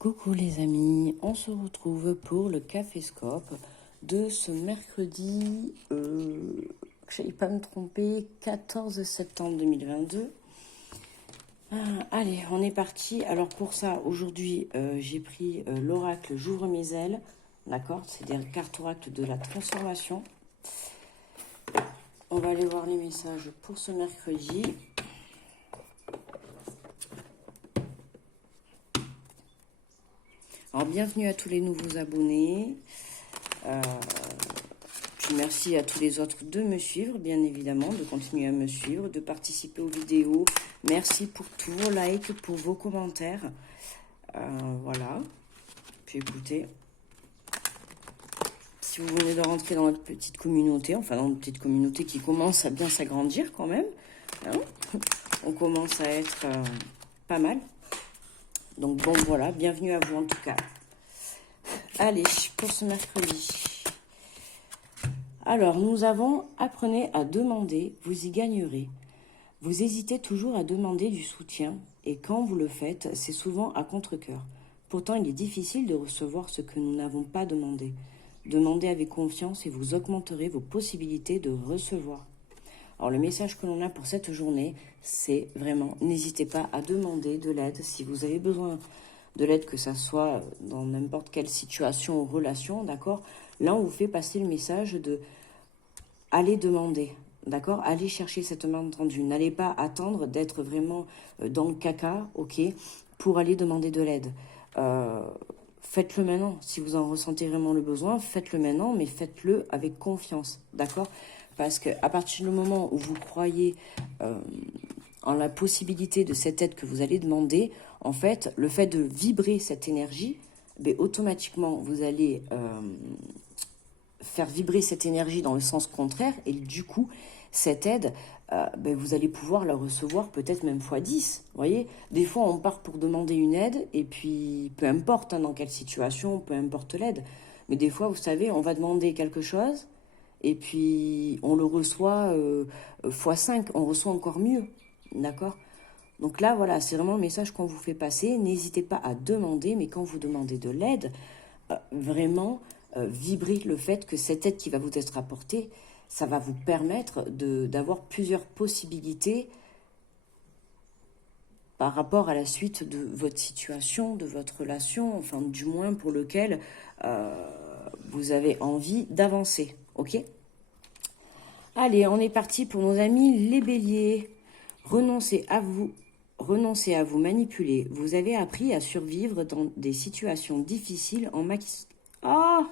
Coucou les amis, on se retrouve pour le Caféscope de ce mercredi, que je n'aille pas me tromper, 14 septembre 2022. Allez, on est parti. Alors pour ça, aujourd'hui, j'ai pris l'oracle J'ouvre mes ailes, d'accord? C'est des cartes oracles de la transformation. On va aller voir les messages pour ce mercredi. Alors, bienvenue à tous les nouveaux abonnés. Puis merci à tous les autres de me suivre, bien évidemment, de continuer à me suivre, de participer aux vidéos. Merci pour tous vos likes, pour vos commentaires. Voilà. Puis écoutez, si vous venez de rentrer dans notre petite communauté, enfin dans notre petite communauté qui commence à bien s'agrandir quand même, hein, on commence à être pas mal. Donc bon, voilà, bienvenue à vous en tout cas. Allez, pour ce mercredi. Alors, nous avons « Apprenez à demander, vous y gagnerez ». Vous hésitez toujours à demander du soutien et quand vous le faites, c'est souvent à contre-cœur. Pourtant, il est difficile de recevoir ce que nous n'avons pas demandé. Demandez avec confiance et vous augmenterez vos possibilités de recevoir. Alors, le message que l'on a pour cette journée, c'est vraiment, n'hésitez pas à demander de l'aide si vous avez besoin de l'aide, que ça soit dans n'importe quelle situation ou relation, d'accord? Là, on vous fait passer le message de aller demander, d'accord? Allez chercher cette main tendue. N'allez pas attendre d'être vraiment dans le caca, ok? Pour aller demander de l'aide. Faites-le maintenant. Si vous en ressentez vraiment le besoin, faites-le maintenant, mais faites-le avec confiance, d'accord? Parce qu'à partir du moment où vous croyez en la possibilité de cette aide que vous allez demander, en fait, le fait de vibrer cette énergie, ben, automatiquement, vous allez faire vibrer cette énergie dans le sens contraire. Et du coup, cette aide, ben, vous allez pouvoir la recevoir peut-être même x10. Vous voyez, des fois, on part pour demander une aide et puis, peu importe dans quelle situation, peu importe l'aide. Mais des fois, vous savez, on va demander quelque chose et puis on le reçoit x5, on reçoit encore mieux. D'accord? Donc là, voilà, c'est vraiment le message qu'on vous fait passer. N'hésitez pas à demander, mais quand vous demandez de l'aide, vraiment vibrez le fait que cette aide qui va vous être apportée, ça va vous permettre d'avoir plusieurs possibilités par rapport à la suite de votre situation, de votre relation, enfin du moins pour lequel vous avez envie d'avancer. Ok? Allez, on est parti pour nos amis les béliers. Renoncez à vous manipuler. Vous avez appris à survivre dans des situations difficiles en maquis. Ah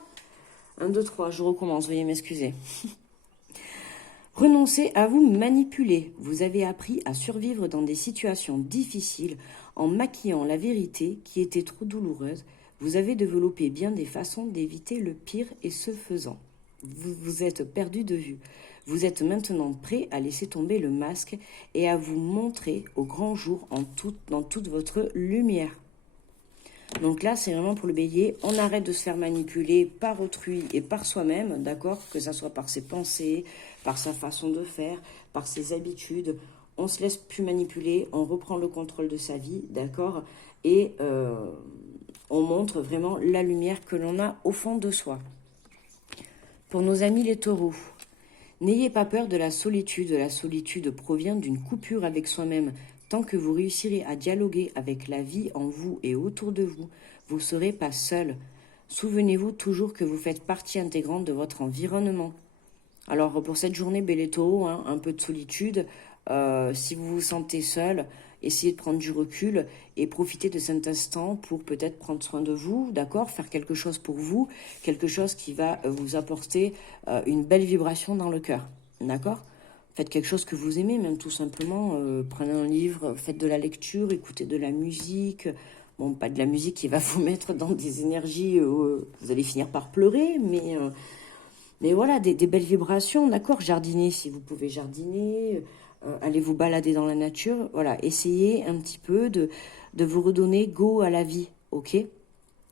1, 2, 3, je recommence, veuillez m'excuser. Renoncez à vous manipuler. Vous avez appris à survivre dans des situations difficiles en maquillant la vérité qui était trop douloureuse. Vous avez développé bien des façons d'éviter le pire et ce faisant, vous vous êtes perdu de vue. Vous êtes maintenant prêt à laisser tomber le masque et à vous montrer au grand jour dans toute votre lumière. Donc là, c'est vraiment pour le bélier. On arrête de se faire manipuler par autrui et par soi-même, d'accord? Que ça soit par ses pensées, par sa façon de faire, par ses habitudes. On se laisse plus manipuler, on reprend le contrôle de sa vie, d'accord? Et on montre vraiment la lumière que l'on a au fond de soi. Pour nos amis les taureaux, n'ayez pas peur de la solitude. La solitude provient d'une coupure avec soi-même. Tant que vous réussirez à dialoguer avec la vie en vous et autour de vous, vous ne serez pas seul. Souvenez-vous toujours que vous faites partie intégrante de votre environnement. Alors pour cette journée, les taureaux, un peu de solitude. Si vous vous sentez seul, essayez de prendre du recul et profitez de cet instant pour peut-être prendre soin de vous, d'accord? Faire quelque chose pour vous, quelque chose qui va vous apporter une belle vibration dans le cœur, d'accord? Faites quelque chose que vous aimez, même tout simplement. Prenez un livre, faites de la lecture, écoutez de la musique. Bon, pas de la musique qui va vous mettre dans des énergies où vous allez finir par pleurer, mais voilà, des belles vibrations, d'accord? Jardinez si vous pouvez jardiner. Allez vous balader dans la nature, voilà, essayez un petit peu de vous redonner go à la vie, ok?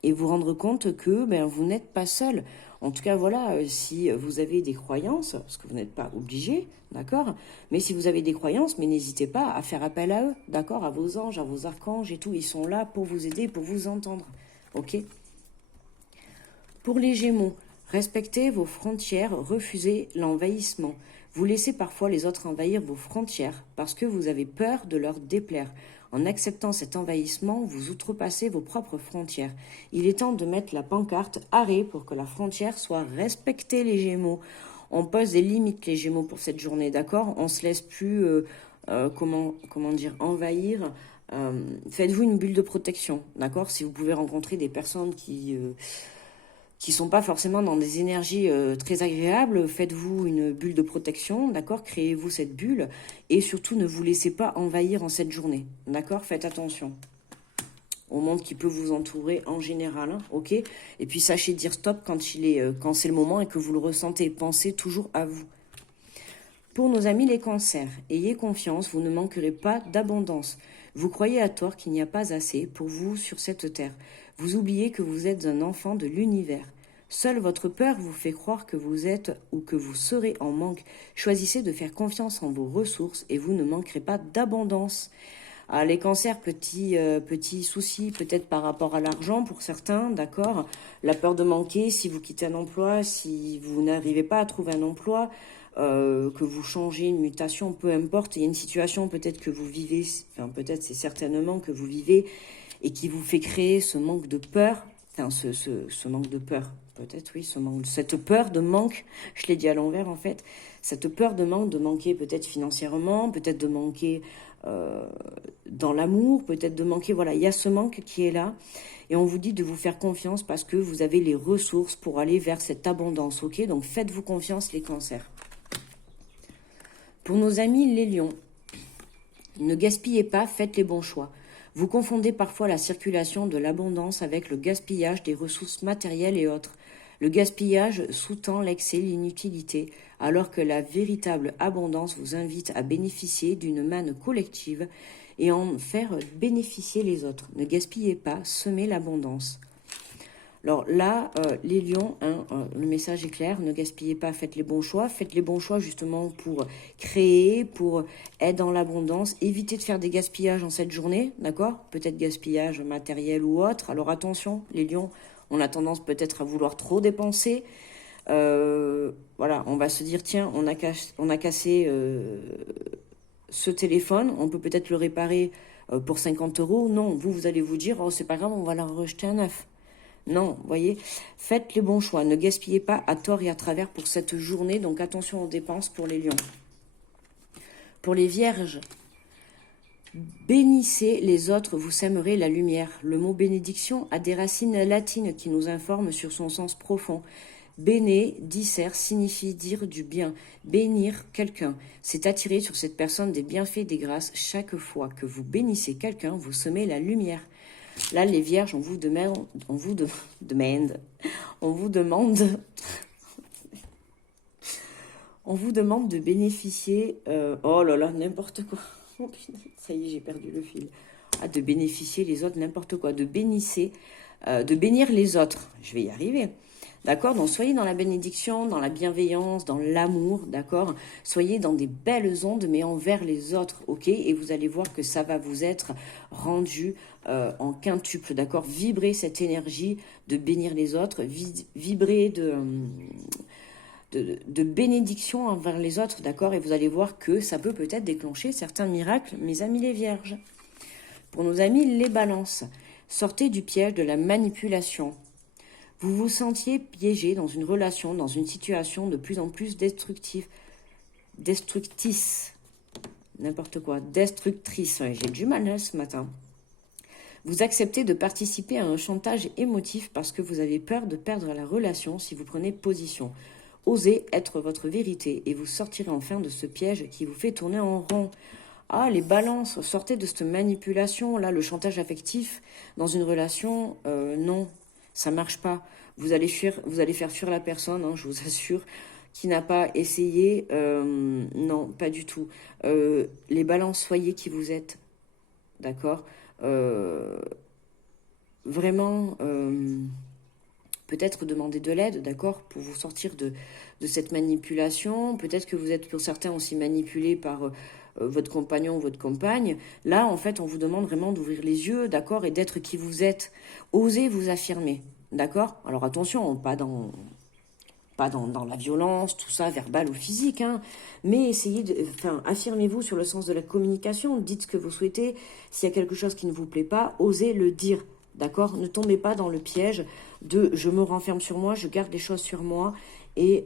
Et vous rendre compte que vous n'êtes pas seul. En tout cas, voilà, si vous avez des croyances, parce que vous n'êtes pas obligé, d'accord? Mais si vous avez des croyances, mais n'hésitez pas à faire appel à eux, d'accord? À vos anges, à vos archanges et tout, ils sont là pour vous aider, pour vous entendre, ok? Pour les Gémeaux, respectez vos frontières, refusez l'envahissement. Vous laissez parfois les autres envahir vos frontières parce que vous avez peur de leur déplaire. En acceptant cet envahissement, vous outrepassez vos propres frontières. Il est temps de mettre la pancarte « Arrêt » pour que la frontière soit respectée, les Gémeaux. On pose des limites, les Gémeaux, pour cette journée, d'accord? On se laisse plus, comment dire, envahir. Faites-vous une bulle de protection, d'accord? Si vous pouvez rencontrer des personnes qui sont pas forcément dans des énergies très agréables, faites-vous une bulle de protection, d'accord? Créez-vous cette bulle et surtout ne vous laissez pas envahir en cette journée, d'accord? Faites attention au monde qui peut vous entourer en général, hein, ok? Et puis sachez dire stop quand c'est le moment et que vous le ressentez. Pensez toujours à vous. Pour nos amis les cancers, ayez confiance, vous ne manquerez pas d'abondance. Vous croyez à tort qu'il n'y a pas assez pour vous sur cette terre. Vous oubliez que vous êtes un enfant de l'univers. Seule votre peur vous fait croire que vous êtes ou que vous serez en manque. Choisissez de faire confiance en vos ressources et vous ne manquerez pas d'abondance. Ah, les cancers, petit souci peut-être par rapport à l'argent pour certains, d'accord. La peur de manquer, si vous quittez un emploi, si vous n'arrivez pas à trouver un emploi, que vous changez une mutation, peu importe, il y a une situation peut-être que vous vivez, enfin peut-être c'est certainement que vous vivez et qui vous fait créer ce manque de peur, enfin ce manque de peur, peut-être oui, cette peur de manque, je l'ai dit à l'envers en fait, cette peur de manquer peut-être financièrement, peut-être de manquer dans l'amour, peut-être de manquer, voilà, il y a ce manque qui est là et on vous dit de vous faire confiance parce que vous avez les ressources pour aller vers cette abondance, ok? Donc faites-vous confiance les cancers. Pour nos amis les lions, ne gaspillez pas, faites les bons choix. Vous confondez parfois la circulation de l'abondance avec le gaspillage des ressources matérielles et autres. Le gaspillage sous-tend l'excès, l'inutilité, alors que la véritable abondance vous invite à bénéficier d'une manne collective et en faire bénéficier les autres. Ne gaspillez pas, semez l'abondance. Alors là, les lions, hein, le message est clair, ne gaspillez pas, faites les bons choix. Faites les bons choix justement pour créer, pour être dans l'abondance. Évitez de faire des gaspillages en cette journée, d'accord? Peut-être gaspillage matériel ou autre. Alors attention, les lions, on a tendance peut-être à vouloir trop dépenser. Voilà, on va se dire, tiens, on a cassé ce téléphone, on peut peut-être le réparer pour 50 euros. Non, vous allez vous dire, oh c'est pas grave, on va la rejeter à neuf. Non, voyez, faites les bons choix. Ne gaspillez pas à tort et à travers pour cette journée. Donc attention aux dépenses pour les lions. Pour les vierges, bénissez les autres, vous sèmerez la lumière. Le mot bénédiction a des racines latines qui nous informent sur son sens profond. Béné, disser, signifie dire du bien. Bénir quelqu'un, c'est attirer sur cette personne des bienfaits et des grâces. Chaque fois que vous bénissez quelqu'un, vous semez la lumière. Là, les vierges, on vous demande de bénéficier, oh là là, n'importe quoi. Oh, ça y est, j'ai perdu le fil. Ah, de bénéficier les autres, n'importe quoi. De bénir les autres. Je vais y arriver. D'accord? Donc, soyez dans la bénédiction, dans la bienveillance, dans l'amour, d'accord? Soyez dans des belles ondes, mais envers les autres, ok? Et vous allez voir que ça va vous être rendu en quintuple, d'accord? Vibrez cette énergie de bénir les autres, vibrez de bénédiction envers les autres, d'accord? Et vous allez voir que ça peut peut-être déclencher certains miracles, mes amis les vierges. Pour nos amis les balances, sortez du piège de la manipulation. Vous vous sentiez piégé dans une relation, dans une situation de plus en plus destructrice, n'importe quoi, destructrice, j'ai du mal là, ce matin. Vous acceptez de participer à un chantage émotif parce que vous avez peur de perdre la relation si vous prenez position. Osez être votre vérité et vous sortirez enfin de ce piège qui vous fait tourner en rond. Ah, les balances, sortez de cette manipulation, là, le chantage affectif dans une relation, non. Ça marche pas. Vous allez faire fuir la personne, hein, je vous assure, qui n'a pas essayé. Non, pas du tout. Les balances, soyez qui vous êtes. D'accord? Vraiment, peut-être demander de l'aide, d'accord? Pour vous sortir de cette manipulation. Peut-être que vous êtes pour certains aussi manipulés par votre compagnon ou votre compagne. Là, en fait, on vous demande vraiment d'ouvrir les yeux, d'accord, et d'être qui vous êtes. Osez vous affirmer, d'accord? Alors attention, pas dans la violence, tout ça, verbal ou physique, hein, mais affirmez-vous sur le sens de la communication, dites ce que vous souhaitez. S'il y a quelque chose qui ne vous plaît pas, osez le dire, d'accord? Ne tombez pas dans le piège de je me renferme sur moi, je garde les choses sur moi et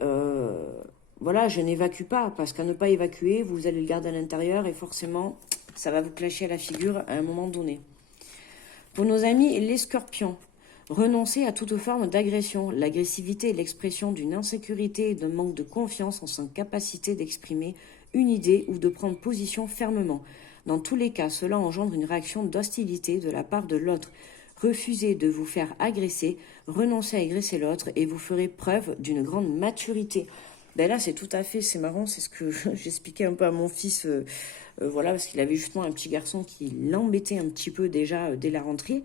voilà, je n'évacue pas, parce qu'à ne pas évacuer, vous allez le garder à l'intérieur et forcément, ça va vous clasher à la figure à un moment donné. Pour nos amis les scorpions, renoncez à toute forme d'agression. L'agressivité est l'expression d'une insécurité et d'un manque de confiance en sa capacité d'exprimer une idée ou de prendre position fermement. Dans tous les cas, cela engendre une réaction d'hostilité de la part de l'autre. Refusez de vous faire agresser, renoncez à agresser l'autre et vous ferez preuve d'une grande maturité. Ben là, c'est marrant, c'est ce que j'expliquais un peu à mon fils, voilà, parce qu'il avait justement un petit garçon qui l'embêtait un petit peu déjà dès la rentrée.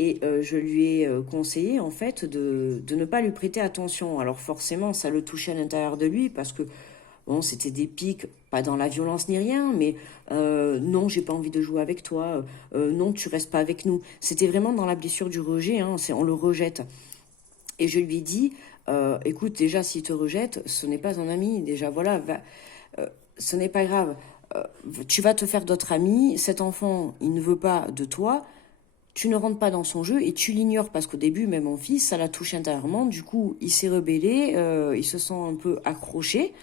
Et je lui ai conseillé, en fait, de ne pas lui prêter attention. Alors forcément, ça le touchait à l'intérieur de lui, parce que, bon, c'était des pics, pas dans la violence ni rien, mais non, j'ai pas envie de jouer avec toi, non, tu restes pas avec nous. C'était vraiment dans la blessure du rejet, hein, on le rejette. Et je lui ai dit, écoute, déjà, s'il te rejette, ce n'est pas un ami, déjà, voilà, ce n'est pas grave. Tu vas te faire d'autres amis, cet enfant, il ne veut pas de toi, tu ne rentres pas dans son jeu et tu l'ignores parce qu'au début, même mon fils, ça l'a touché intérieurement. Du coup, il s'est rebellé, il se sent un peu accroché.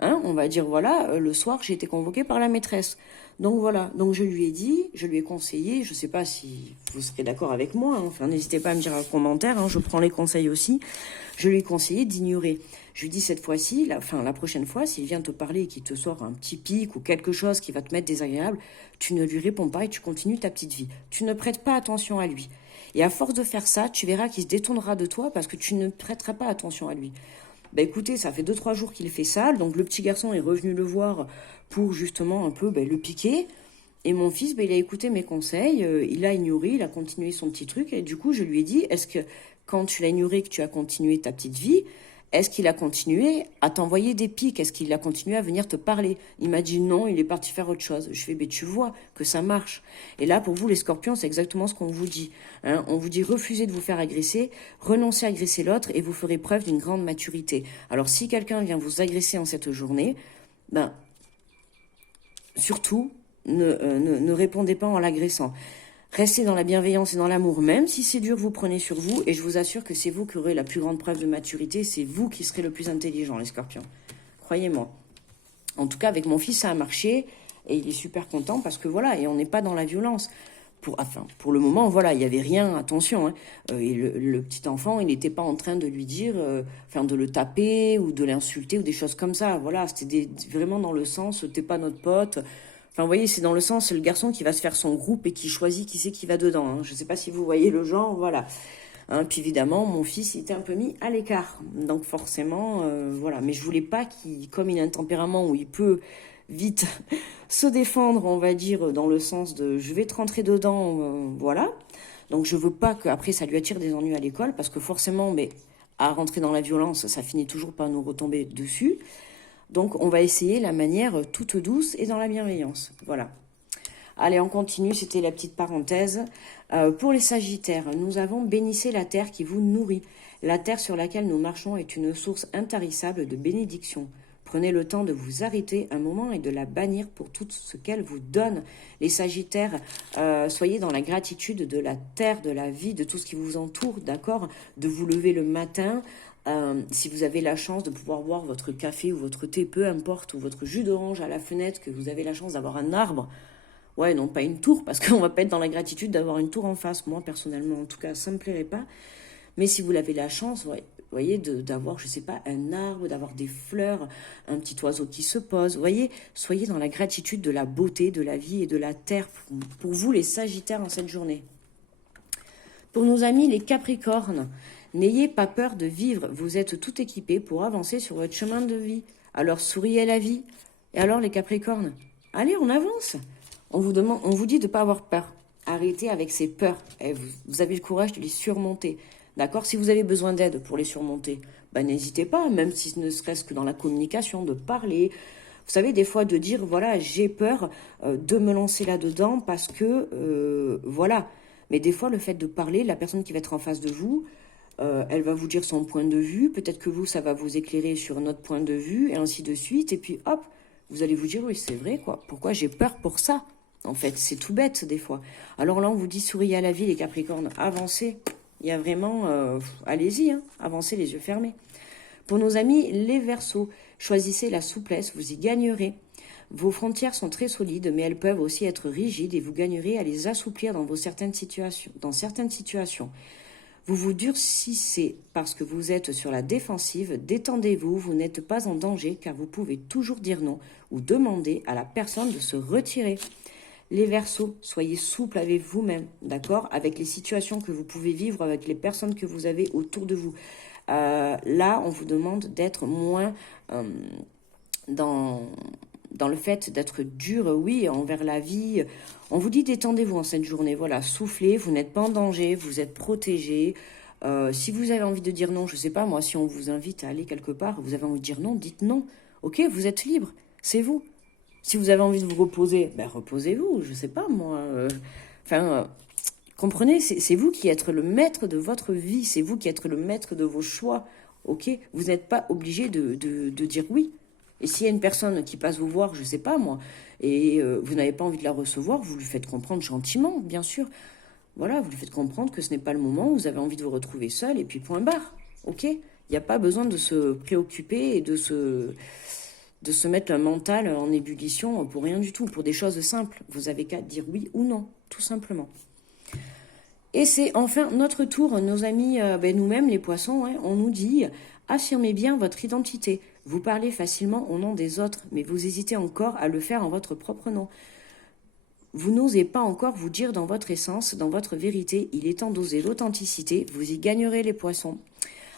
Hein, on va dire, voilà, le soir, j'ai été convoquée par la maîtresse. Donc voilà, donc je lui ai dit, je lui ai conseillé, je ne sais pas si vous serez d'accord avec moi, hein, enfin n'hésitez pas à me dire en commentaire, hein, je prends les conseils aussi. Je lui ai conseillé d'ignorer. Je lui dis cette fois-ci, la prochaine fois, s'il vient te parler et qu'il te sort un petit pic ou quelque chose qui va te mettre désagréable, tu ne lui réponds pas et tu continues ta petite vie. Tu ne prêtes pas attention à lui. Et à force de faire ça, tu verras qu'il se détournera de toi parce que tu ne prêteras pas attention à lui. Bah écoutez, ça fait 2-3 jours qu'il fait ça, donc le petit garçon est revenu le voir pour justement un peu le piquer. Et mon fils, il a écouté mes conseils, il a ignoré, il a continué son petit truc. Et du coup, je lui ai dit, est-ce que quand tu l'as ignoré, que tu as continué ta petite vie, est-ce qu'il a continué à t'envoyer des pics? Est-ce qu'il a continué à venir te parler? Il m'a dit non, il est parti faire autre chose. Je fais, tu vois que ça marche. Et là, pour vous, les scorpions, c'est exactement ce qu'on vous dit. Hein, on vous dit refusez de vous faire agresser, renoncez à agresser l'autre et vous ferez preuve d'une grande maturité. Alors, si quelqu'un vient vous agresser en cette journée, surtout, ne répondez pas en l'agressant. Restez dans la bienveillance et dans l'amour, même si c'est dur, vous prenez sur vous, et je vous assure que c'est vous qui aurez la plus grande preuve de maturité, c'est vous qui serez le plus intelligent, les scorpions. Croyez-moi. En tout cas, avec mon fils, ça a marché, et il est super content, parce que voilà, et on n'est pas dans la violence. Pour le moment, voilà, il n'y avait rien, attention, hein. Et le petit enfant, il n'était pas en train de lui dire, de le taper, ou de l'insulter, ou des choses comme ça, voilà, c'était vraiment dans le sens, t'es pas notre pote. Enfin, vous voyez, c'est dans le sens, c'est le garçon qui va se faire son groupe et qui choisit qui c'est qui va dedans. Hein. Je ne sais pas si vous voyez le genre, voilà. Hein, puis évidemment, mon fils, il était un peu mis à l'écart. Donc forcément, voilà. Mais je voulais pas qu'il, comme il a un tempérament où il peut vite se défendre, on va dire, dans le sens de je vais te rentrer dedans, voilà. Donc je veux pas qu'après ça lui attire des ennuis à l'école, parce que forcément, à rentrer dans la violence, ça finit toujours par nous retomber dessus. Donc, on va essayer la manière toute douce et dans la bienveillance. Voilà. Allez, on continue. C'était la petite parenthèse. Pour les Sagittaires, nous avons bénissez la terre qui vous nourrit. La terre sur laquelle nous marchons est une source intarissable de bénédiction. Prenez le temps de vous arrêter un moment et de la bannir pour tout ce qu'elle vous donne. Les Sagittaires, soyez dans la gratitude de la terre, de la vie, de tout ce qui vous entoure, d'accord? De vous lever le matin. Si vous avez la chance de pouvoir boire votre café ou votre thé, peu importe, ou votre jus d'orange à la fenêtre, que vous avez la chance d'avoir un arbre, ouais, non pas une tour, parce qu'on va pas être dans la gratitude d'avoir une tour en face, moi personnellement, en tout cas, ça me plairait pas, mais si vous l'avez la chance, ouais, vous voyez, d'avoir, je sais pas, un arbre, d'avoir des fleurs, un petit oiseau qui se pose, vous voyez, soyez dans la gratitude de la beauté, de la vie et de la terre, pour vous les Sagittaires en cette journée. Pour nos amis les Capricornes, n'ayez pas peur de vivre, vous êtes tout équipés pour avancer sur votre chemin de vie. Alors souriez à la vie. Et alors les Capricornes, allez, on avance. On vous dit de ne pas avoir peur. Arrêtez avec ces peurs. Et vous avez le courage de les surmonter. D'accord? Si vous avez besoin d'aide pour les surmonter, n'hésitez pas, même si ne serait-ce que dans la communication, de parler, Vous savez, des fois, de dire, voilà, j'ai peur de me lancer là-dedans parce que, voilà. Mais des fois, le fait de parler, la personne qui va être en face de vous, elle va vous dire son point de vue. Peut-être que vous, ça va vous éclairer sur notre point de vue, et ainsi de suite. Et puis, hop, vous allez vous dire, oui, c'est vrai, quoi. Pourquoi j'ai peur pour ça? En fait, c'est tout bête, des fois. Alors là, on vous dit, souriez à la vie, les Capricornes, avancez. Il y a vraiment, allez-y, hein, avancez les yeux fermés. Pour nos amis, les Verseaux, choisissez la souplesse, vous y gagnerez. Vos frontières sont très solides, mais elles peuvent aussi être rigides et vous gagnerez à les assouplir dans certaines situations. Vous vous durcissez parce que vous êtes sur la défensive, détendez-vous, vous n'êtes pas en danger car vous pouvez toujours dire non ou demander à la personne de se retirer. Les Verseaux, soyez souples avec vous-même, d'accord? Avec les situations que vous pouvez vivre, avec les personnes que vous avez autour de vous. Là, on vous demande d'être moins dans le fait d'être dur, oui, envers la vie. On vous dit détendez-vous en cette journée, voilà, soufflez, vous n'êtes pas en danger, vous êtes protégé. Si vous avez envie de dire non, je sais pas, moi, si on vous invite à aller quelque part, vous avez envie de dire non, dites non. Ok, vous êtes libre, c'est vous. Si vous avez envie de vous reposer, ben reposez-vous, je sais pas, moi. Comprenez, c'est vous qui êtes le maître de votre vie, c'est vous qui êtes le maître de vos choix, ok? Vous n'êtes pas obligé de dire oui. Et s'il y a une personne qui passe vous voir, je sais pas moi, et vous n'avez pas envie de la recevoir, vous lui faites comprendre gentiment, bien sûr. Voilà, vous lui faites comprendre que ce n'est pas le moment, vous avez envie de vous retrouver seul, et puis point barre, ok? Il n'y a pas besoin de se préoccuper et de se mettre un mental en ébullition pour rien du tout, pour des choses simples. Vous avez qu'à dire oui ou non, tout simplement. Et c'est enfin notre tour, nos amis, nous-mêmes, les poissons, hein, on nous dit « Affirmez bien votre identité. Vous parlez facilement au nom des autres, mais vous hésitez encore à le faire en votre propre nom. Vous n'osez pas encore vous dire dans votre essence, dans votre vérité. Il est temps d'oser l'authenticité. Vous y gagnerez les poissons. »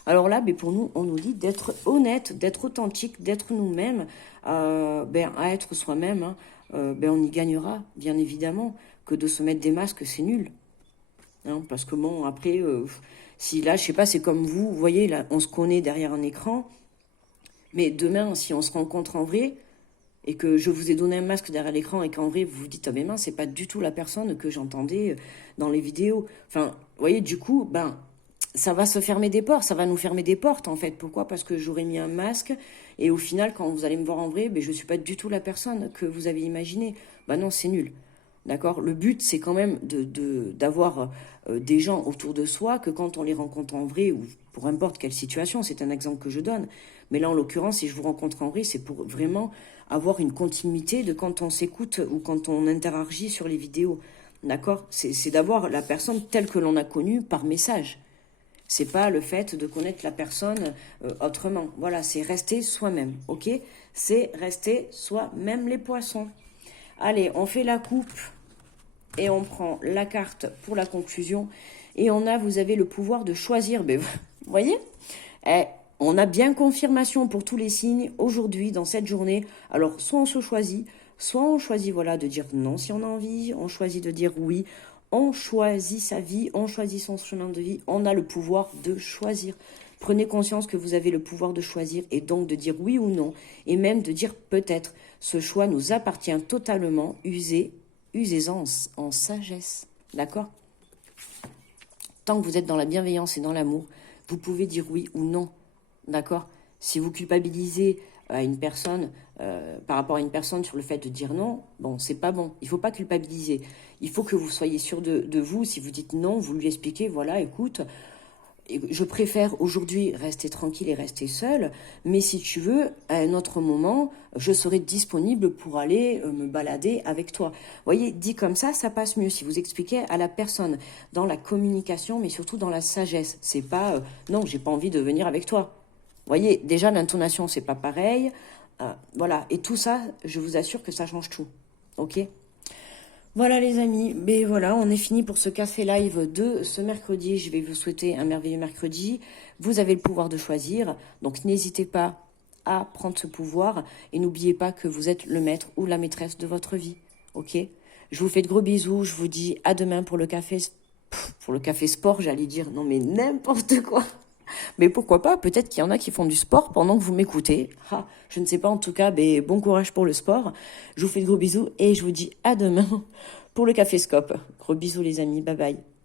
Alors là, pour nous, on nous dit d'être honnête, d'être authentique, d'être nous-mêmes, à être soi-même. Hein, on y gagnera, bien évidemment, que de se mettre des masques, c'est nul. Hein, parce que bon, après, si là, je sais pas, c'est comme vous voyez, là, on se connaît derrière un écran, mais demain, si on se rencontre en vrai, et que je vous ai donné un masque derrière l'écran, et qu'en vrai, vous vous dites, ah mais mince, c'est pas du tout la personne que j'entendais dans les vidéos. Enfin, vous voyez, du coup, ça va se fermer des portes, ça va nous fermer des portes, en fait. Pourquoi? Parce que j'aurais mis un masque, et au final, quand vous allez me voir en vrai, je suis pas du tout la personne que vous avez imaginée. Non, c'est nul. D'accord? Le but, c'est quand même d'avoir des gens autour de soi que quand on les rencontre en vrai, ou pour n'importe quelle situation, c'est un exemple que je donne. Mais là, en l'occurrence, si je vous rencontre en vrai, c'est pour vraiment avoir une continuité de quand on s'écoute ou quand on interagit sur les vidéos. D'accord? C'est d'avoir la personne telle que l'on a connue par message. C'est pas le fait de connaître la personne autrement. Voilà, c'est rester soi-même, ok? C'est rester soi-même, les poissons. Allez, on fait la coupe. Et on prend la carte pour la conclusion. Et vous avez le pouvoir de choisir. Vous voyez, on a bien confirmation pour tous les signes aujourd'hui, dans cette journée. Alors, soit on se choisit, soit on choisit de dire non si on a envie. On choisit de dire oui. On choisit sa vie, on choisit son chemin de vie. On a le pouvoir de choisir. Prenez conscience que vous avez le pouvoir de choisir et donc de dire oui ou non. Et même de dire peut-être. Ce choix nous appartient totalement, usez-en en sagesse, d'accord? Tant que vous êtes dans la bienveillance et dans l'amour, vous pouvez dire oui ou non, d'accord? Si vous culpabilisez à une personne, par rapport à une personne sur le fait de dire non, c'est pas bon. Il ne faut pas culpabiliser. Il faut que vous soyez sûr de vous. Si vous dites non, vous lui expliquez, voilà, écoute, je préfère aujourd'hui rester tranquille et rester seule, mais si tu veux, à un autre moment, je serai disponible pour aller me balader avec toi. Vous voyez, dit comme ça passe mieux. Si vous expliquez à la personne dans la communication, mais surtout dans la sagesse. C'est pas non, j'ai pas envie de venir avec toi. Vous voyez, déjà l'intonation, c'est pas pareil. Voilà, et tout ça, je vous assure que ça change tout. Ok ? Voilà les amis, voilà, on est fini pour ce café live de ce mercredi. Je vais vous souhaiter un merveilleux mercredi. Vous avez le pouvoir de choisir, donc n'hésitez pas à prendre ce pouvoir et n'oubliez pas que vous êtes le maître ou la maîtresse de votre vie, ok? Je vous fais de gros bisous, je vous dis à demain pour le café sport, j'allais dire, non mais n'importe quoi. Mais pourquoi pas, peut-être qu'il y en a qui font du sport pendant que vous m'écoutez. Ah, je ne sais pas, en tout cas, mais bon courage pour le sport. Je vous fais de gros bisous et je vous dis à demain pour le Café Scope. Gros bisous les amis, bye bye.